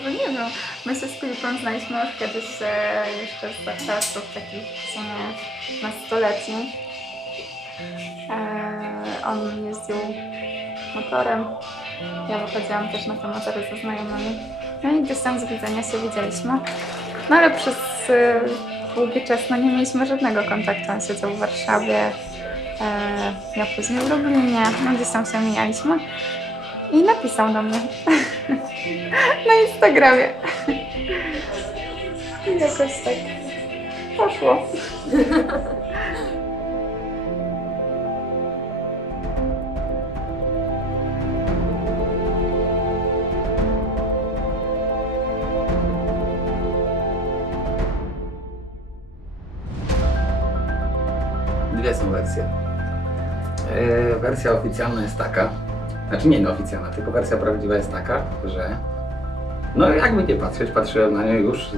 że nie wiem. My się z Filipem znaliśmy już kiedyś e, jeszcze z czasów takich w sumie nastoletnich. E, on jeździł motorem. Ja wychodziłam też na te motory ze znajomymi. No i gdzieś tam z widzenia się widzieliśmy. No ale przez e, długi czas no, nie mieliśmy żadnego kontaktu. On siedział w Warszawie, e, ja później w Lublinie. No gdzieś tam się mijaliśmy. I napisał do mnie na Instagramie. I jakoś tak poszło. Dwie są wersje. E, wersja oficjalna jest taka, znaczy nie nieoficjalna, tylko wersja prawdziwa jest taka, że no jakby nie patrzeć, patrzyłem na nią już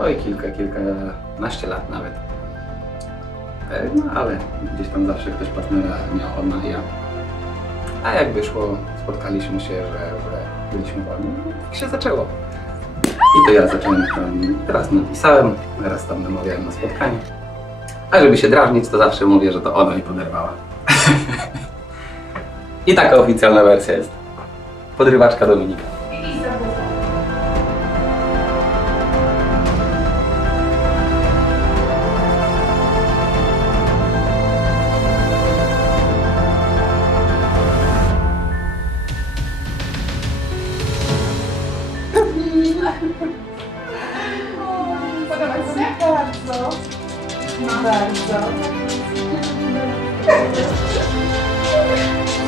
oj kilka, kilkanaście lat nawet. E, no ale gdzieś tam zawsze ktoś partnera miał ona i ja. A jak wyszło, spotkaliśmy się, że, że byliśmy wolni, no, tak się zaczęło. I to ja zacząłem tam, teraz napisałem, raz tam namawiałem na spotkanie. A żeby się drażnić, to zawsze mówię, że to ona mi poderwała. I taka oficjalna wersja jest. Podrywaczka Dominika. Podoba? Bardzo. Bardzo.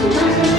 Thank you.